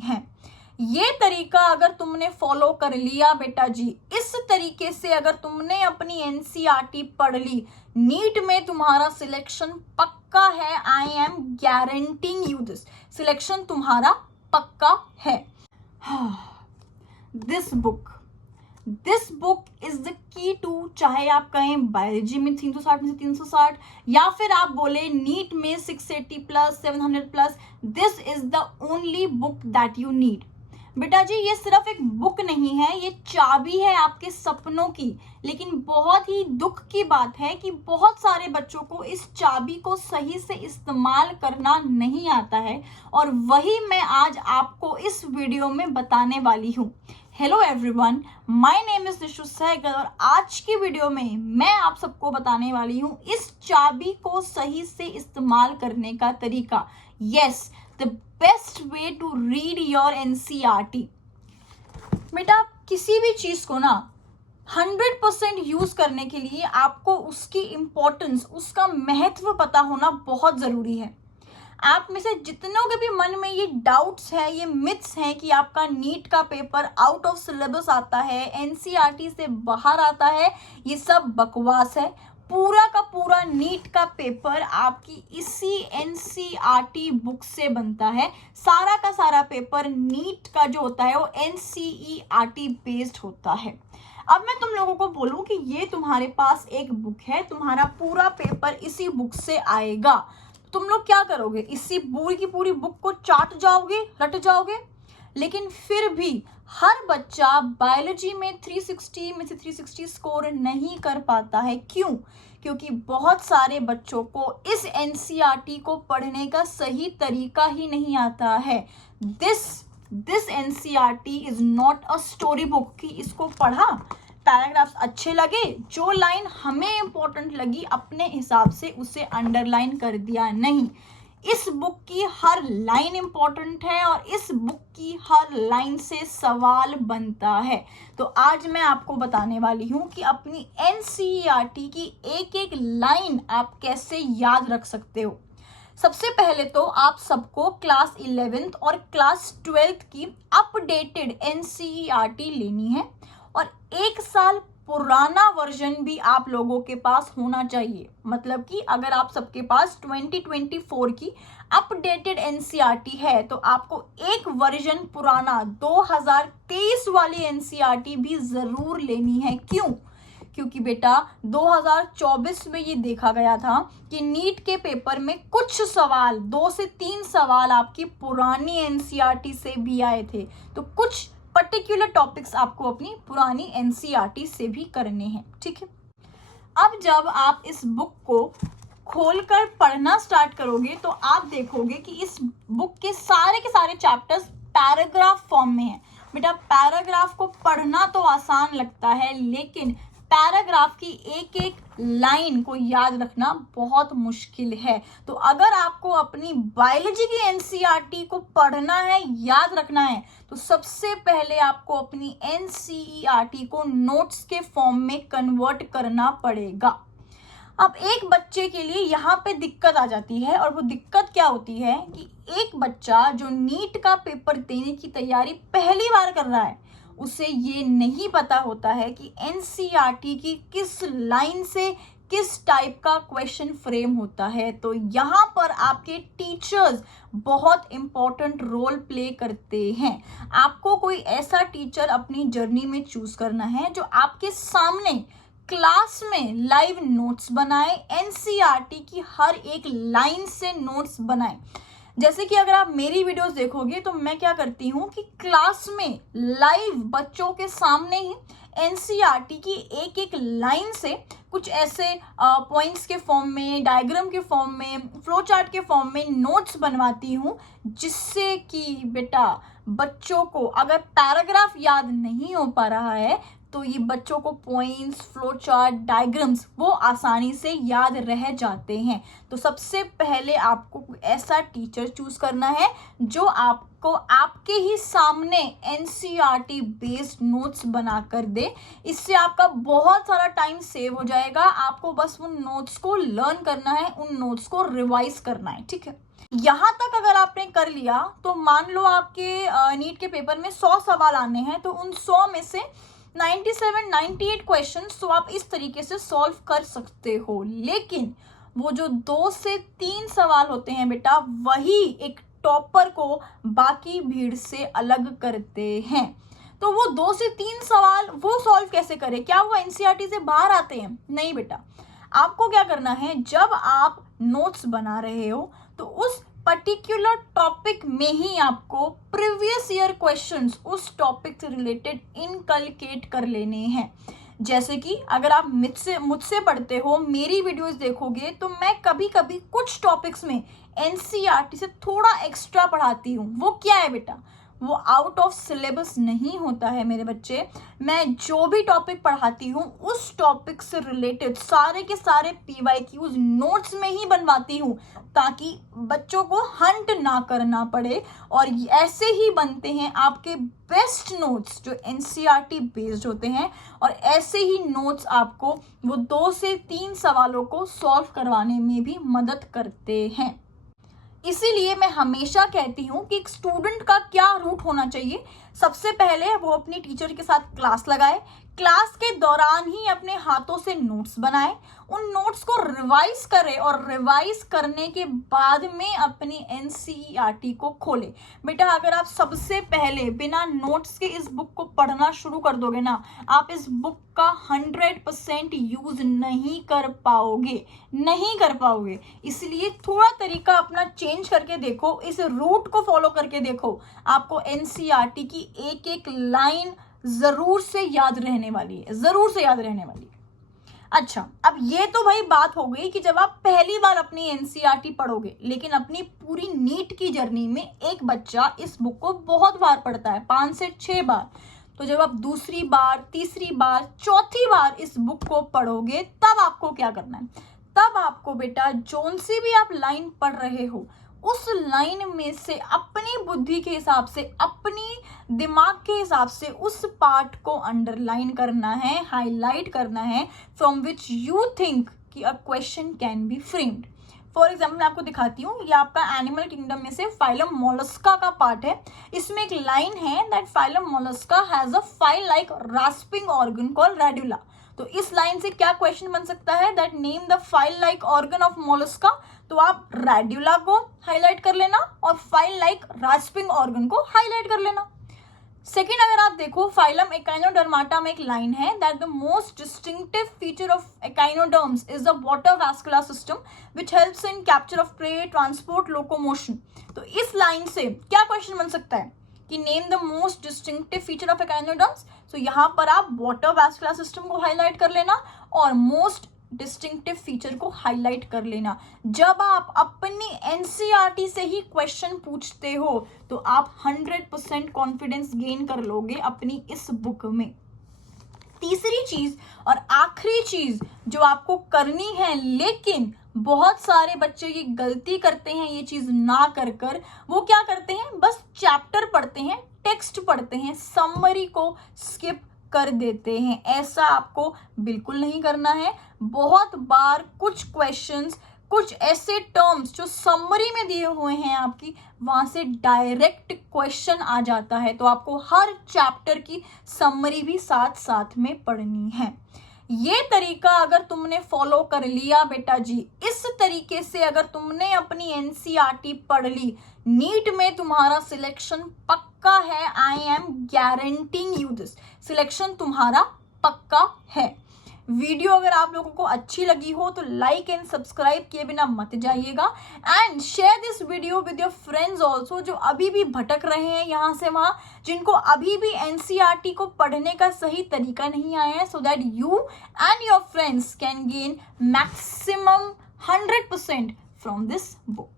है। ये तरीका अगर तुमने फॉलो कर लिया बेटा जी, इस तरीके से अगर तुमने अपनी एनसीईआरटी पढ़ ली, नीट में तुम्हारा सिलेक्शन पक्का है। I am guaranteeing you this, selection तुम्हारा पक्का है। This book is the key to, चाहे आप कहें बायोलॉजी में 360 में से 360, या फिर आप बोले नीट में 680 plus 700 plus, this is the only book that you need. बेटा जी ये सिर्फ एक बुक नहीं है, ये चाबी है आपके सपनों की। लेकिन बहुत ही दुख की बात है कि बहुत सारे बच्चों को इस चाबी को सही से इस्तेमाल करना नहीं आता है, और वही मैं आज आपको इस वीडियो में बताने वाली हूँ। Hello everyone, my name is Nishu Sehgal, और आज की वीडियो में मैं आप सबको बताने वाली हूँ इस चाबी को सही से इस्तेमाल करने का तरीका। Yes, the best way to read your NCERT. बेटा किसी भी चीज को ना 100% यूज करने के लिए आपको उसकी इंपॉर्टेंस, उसका महत्व पता होना बहुत जरूरी है। आप में से जितनों के भी मन में ये डाउट्स है, ये मिथ्स हैं कि आपका नीट का पेपर आउट ऑफ सिलेबस आता है, एनसीईआरटी से बाहर आता है, ये सब बकवास है। पूरा का पूरा नीट का पेपर आपकी इसी एनसीईआरटी बुक से बनता है। सारा का सारा पेपर नीट का जो होता है वो एनसीईआरटी बेस्ड होता है। अब मैं तुम लोगों को बोलूं कि ये तुम्हारे पास एक बुक है, तुम्हारा पूरा पेपर इसी बुक से आएगा, तुम लोग क्या करोगे? इसी पूरी की पूरी बुक को चाट जाओगे, रट जाओगे। लेकिन फिर भी हर बच्चा बायोलॉजी में 360 में से 360 स्कोर नहीं कर पाता है। क्यों? क्योंकि बहुत सारे बच्चों को इस एनसीईआरटी को पढ़ने का सही तरीका ही नहीं आता है। This NCERT is not a story book कि इसको पढ़ा, पैराग्राफ्स अच्छे लगे, जो लाइन हमें इंपॉर्टेंट लगी अपने हिसाब से उसे अंडरलाइन कर दिया। नहीं, इस बुक की हर लाइन इंपॉर्टेंट है और इस बुक की हर लाइन से सवाल बनता है। तो आज मैं आपको बताने वाली हूं कि अपनी एनसीईआरटी की एक एक लाइन आप कैसे याद रख सकते हो। सबसे पहले तो आप सबको क्लास 11th और क्लास 12th की अपडेटेड एनसीईआरटी लेनी है, और 1 साल पुराना वर्जन भी आप लोगों के पास होना चाहिए। मतलब कि अगर आप सबके पास 2024 की अपडेटेड एनसीईआरटी है तो आपको एक वर्जन पुराना 2023 वाली एनसीईआरटी भी जरूर लेनी है। क्यों? क्योंकि बेटा 2024 में ये देखा गया था कि नीट के पेपर में कुछ सवाल, 2 से 3 सवाल आपकी पुरानी एनसीईआरटी से भी आए थे। तो कुछ पर्टिकुलर टॉपिक्स आपको अपनी पुरानी एनसीईआरटी से भी करने हैं, ठीक है। अब जब आप इस बुक को खोलकर पढ़ना स्टार्ट करोगे तो आप देखोगे कि इस बुक के सारे चैप्टर्स पैराग्राफ फॉर्म में है। बेटा पैराग्राफ को पढ़ना तो आसान लगता है, लेकिन पैराग्राफ की एक एक लाइन को याद रखना बहुत मुश्किल है। तो अगर आपको अपनी बायोलॉजी की एनसीईआरटी को पढ़ना है, याद रखना है, तो सबसे पहले आपको अपनी एनसीईआरटी को नोट्स के फॉर्म में कन्वर्ट करना पड़ेगा। अब एक बच्चे के लिए यहाँ पे दिक्कत आ जाती है, और वो दिक्कत क्या होती है कि एक बच्चा जो नीट का पेपर देने की तैयारी पहली बार कर रहा है, उसे ये नहीं पता होता है कि एनसीईआरटी की किस लाइन से किस टाइप का क्वेश्चन फ्रेम होता है। तो यहाँ पर आपके टीचर्स बहुत इंपॉर्टेंट रोल प्ले करते हैं। आपको कोई ऐसा टीचर अपनी जर्नी में चूज करना है जो आपके सामने क्लास में लाइव नोट्स बनाए, एनसीईआरटी की हर एक लाइन से नोट्स बनाए। जैसे कि अगर आप मेरी वीडियोस देखोगे तो मैं क्या करती हूँ कि क्लास में लाइव बच्चों के सामने ही एनसीईआरटी की एक एक लाइन से कुछ ऐसे पॉइंट्स के फॉर्म में, डायग्राम के फॉर्म में, फ्लो चार्ट के फॉर्म में नोट्स बनवाती हूँ, जिससे कि बेटा बच्चों को अगर पैराग्राफ याद नहीं हो पा रहा है तो ये बच्चों को पॉइंट्स, फ्लो चार्ट, डायग्राम्स वो आसानी से याद रह जाते हैं। तो सबसे पहले आपको ऐसा टीचर चूज करना है जो आपको आपके ही सामने एनसीईआरटी बेस्ड नोट्स बना कर दे। इससे आपका बहुत सारा टाइम सेव हो जाएगा। आपको बस उन नोट्स को लर्न करना है, उन नोट्स को रिवाइज करना है, ठीक है। यहाँ तक अगर आपने कर लिया तो मान लो आपके नीट के पेपर में 100 सवाल आने हैं, तो उन 100 में से 97 98 क्वेश्चंस तो आप इस तरीके से सॉल्व कर सकते हो। लेकिन वो जो 2 से 3 सवाल होते हैं बेटा, वही एक टॉपर को बाकी भीड़ से अलग करते हैं। तो वो 2 से 3 सवाल वो सॉल्व कैसे करे? क्या वो एनसीईआरटी से बाहर आते हैं? नहीं बेटा, आपको क्या करना है, जब आप नोट्स बना रहे हो तो उस पर्टिकुलर टॉपिक में ही आपको प्रीवियस ईयर क्वेश्चंस उस टॉपिक से रिलेटेड इनकलकेट कर लेने हैं। जैसे कि अगर आप मुझसे पढ़ते हो, मेरी वीडियोस देखोगे, तो मैं कभी कभी कुछ टॉपिक्स में एनसीईआरटी से थोड़ा एक्स्ट्रा पढ़ाती हूँ। वो क्या है बेटा? वो आउट ऑफ सिलेबस नहीं होता है मेरे बच्चे। मैं जो भी टॉपिक पढ़ाती हूँ उस टॉपिक से रिलेटेड सारे के सारे पीवाईक्यूज नोट्स में ही बनवाती हूँ, ताकि बच्चों को हंट ना करना पड़े। और ऐसे ही बनते हैं आपके बेस्ट नोट्स जो एनसीईआरटी बेस्ड होते हैं, और ऐसे ही नोट्स आपको वो 2 से 3 सवालों को सॉल्व करवाने में भी मदद करते हैं। इसीलिए मैं हमेशा कहती हूँ कि एक स्टूडेंट का क्या रूट होना चाहिए। सबसे पहले वो अपनी टीचर के साथ क्लास लगाए, क्लास के दौरान ही अपने हाथों से नोट्स बनाए, उन नोट्स को रिवाइज करे, और रिवाइज करने के बाद में अपनी एनसीईआरटी को खोले। बेटा, अगर आप सबसे पहले बिना नोट्स के इस बुक को पढ़ना शुरू कर दोगे ना, आप इस बुक का 100% यूज नहीं कर पाओगे। इसलिए थोड़ा तरीका अपना चेंज करके देखो, इस रूट को फॉलो करके देखो, आपको एनसीईआरटी की एक एक लाइन जरूर से याद रहने वाली है। अच्छा, अब ये तो भाई बात हो गई कि जब आप पहली बार अपनी एनसीईआरटी पढ़ोगे, लेकिन अपनी पूरी नीट की जर्नी में एक बच्चा इस बुक को बहुत बार पढ़ता है, 5 से 6 बार। तो जब आप दूसरी बार, तीसरी बार, चौथी बार इस बुक को पढ़ोगे, तब आपको क्या करना है? तब आपको बेटा जोन सी भी आप लाइन पढ़ रहे हो, उस लाइन में से अपनी बुद्धि के हिसाब से, अपनी दिमाग के हिसाब से उस पार्ट को अंडरलाइन करना है, हाईलाइट करना है, फ्रॉम विच यू थिंक कि a question can be framed. For example मैं आपको दिखाती हूँ, ये आपका एनिमल किंगडम में से फाइलम मोलस्का का पार्ट है। इसमें एक लाइन है that phylum Mollusca has a file like rasping organ called radula. तो इस लाइन से क्या क्वेश्चन बन सकता है? That name the file like organ of Mollusca. तो आप रेडुला को हाईलाइट कर लेना और फाइल लाइक रास्पिंग ऑर्गन को हाईलाइट कर लेना। सेकेंड, अगर आप देखो फाइलम एकाइनोडर्माटा में एक लाइन है that the most distinctive feature of echinoderms is the water vascular system which helps in capture of prey, transport, locomotion. तो इस लाइन से क्या क्वेश्चन बन सकता है कि name the most distinctive feature of echinoderms. तो यहाँ पर आप वाटर वास्कुलर सिस्टम को हाईलाइट कर लेना और मोस्ट डिस्टिंक्टिव फीचर को हाईलाइट कर लेना। जब आप अपनी एनसीईआरटी से ही क्वेश्चन पूछते हो तो आप 100% कॉन्फिडेंस गेन कर लोगे अपनी इस बुक में। तीसरी चीज और आखिरी चीज जो आपको करनी है, लेकिन बहुत सारे बच्चे ये गलती करते हैं ये चीज ना कर, वो क्या करते हैं, बस चैप्टर पढ़ते हैं, टेक्स्ट पढ़ते हैं, समरी को स्किप कर देते हैं। ऐसा आपको बिल्कुल नहीं करना है। बहुत बार कुछ क्वेश्चंस, कुछ ऐसे टर्म्स जो समरी में दिए हुए हैं आपकी, वहां से डायरेक्ट क्वेश्चन आ जाता है, तो आपको हर चैप्टर की समरी भी साथ साथ में पढ़नी है। ये तरीका अगर तुमने फॉलो कर लिया बेटा जी, इस तरीके से अगर तुमने अपनी एनसीईआरटी पढ़ ली, नीट में तुम्हारा सिलेक्शन पक्का है। I am guaranteeing you this, selection तुम्हारा पक्का है। वीडियो अगर आप लोगों को अच्छी लगी हो तो लाइक एंड सब्सक्राइब किए बिना मत जाइएगा, and share this video with your friends also जो अभी भी भटक रहे हैं यहाँ से वहाँ, जिनको अभी भी एनसीईआरटी को पढ़ने का सही तरीका नहीं आया है, so that you and your friends can gain maximum 100% from this book.